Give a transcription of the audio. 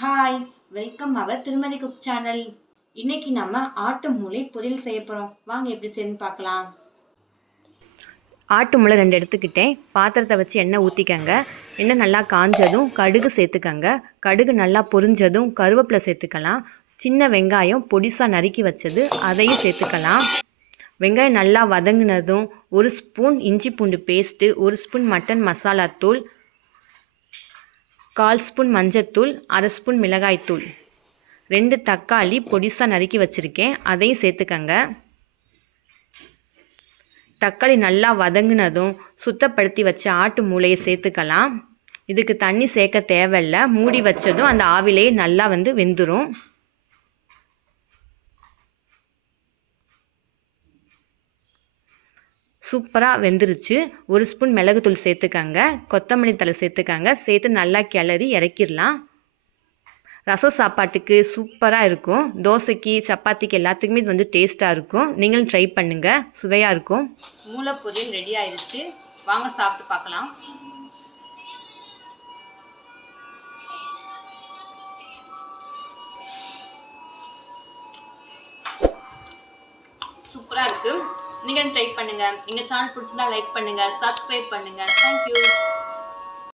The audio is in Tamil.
ஹாய், வெல்கம் அவர் திருமதி குக் சேனல். இன்னைக்கு நம்ம ஆட்டு மூளை பொரியல் செய்ய போகிறோம். வாங்க எப்படி செய்யணும்னு பார்க்கலாம். ஆட்டு மூளை 2 எடுத்துக்கிட்டேன். பாத்திரத்தை வச்சு எண்ணெய் ஊற்றிக்கங்க. எண்ணெய் நல்லா காஞ்சதும் கடுகு சேர்த்துக்கங்க. கடுகு நல்லா பொரிஞ்சதும் கருவேப்பிலை சேர்த்துக்கலாம். சின்ன வெங்காயம் பொடிசாக நறுக்கி வச்சது அதையும் சேர்த்துக்கலாம். வெங்காயம் நல்லா வதங்கினதும் 1 ஸ்பூன் இஞ்சி பூண்டு பேஸ்ட்டு, 1 ஸ்பூன் மட்டன் மசாலா தூள், 1/4 ஸ்பூன் மஞ்சத்தூள், 1/2 ஸ்பூன் மிளகாய்த்தூள், 2 தக்காளி பொடிசாக நறுக்கி வச்சுருக்கேன் அதையும் சேர்த்துக்கங்க. தக்காளி நல்லா வதங்கினதும் சுத்தப்படுத்தி வச்ச ஆட்டு மூளையை சேர்த்துக்கலாம். இதுக்கு தண்ணி சேர்க்க தேவையில்லை. மூடி வச்சதும் அந்த ஆவிலேயே நல்லா வெந்துடும். சூப்பராக வெந்துருச்சு. 1 ஸ்பூன் மிளகுத்தூள் சேர்த்துக்கங்க. கொத்தமல்லி தழை சேர்த்துக்கங்க. சேர்த்து நல்லா கிளறி இறக்கிடலாம். ரசம் சாப்பாட்டுக்கு சூப்பராக இருக்கும். தோசைக்கு சப்பாத்திக்கு எல்லாத்துக்குமே இது டேஸ்ட்டாக இருக்கும். நீங்களும் ட்ரை பண்ணுங்கள், சுவையாக இருக்கும். மூளை பொரியல் ரெடி ஆயிடுச்சு. வாங்க சாப்பிட்டு பார்க்கலாம். சூப்பராக இருக்குது. நீங்கள் ட்ரை பண்ணுங்கள். எங்கள் சேனல் பிடிச்சிருந்தா லைக் பண்ணுங்கள், சப்ஸ்கிரைப் பண்ணுங்கள். தேங்க்யூ.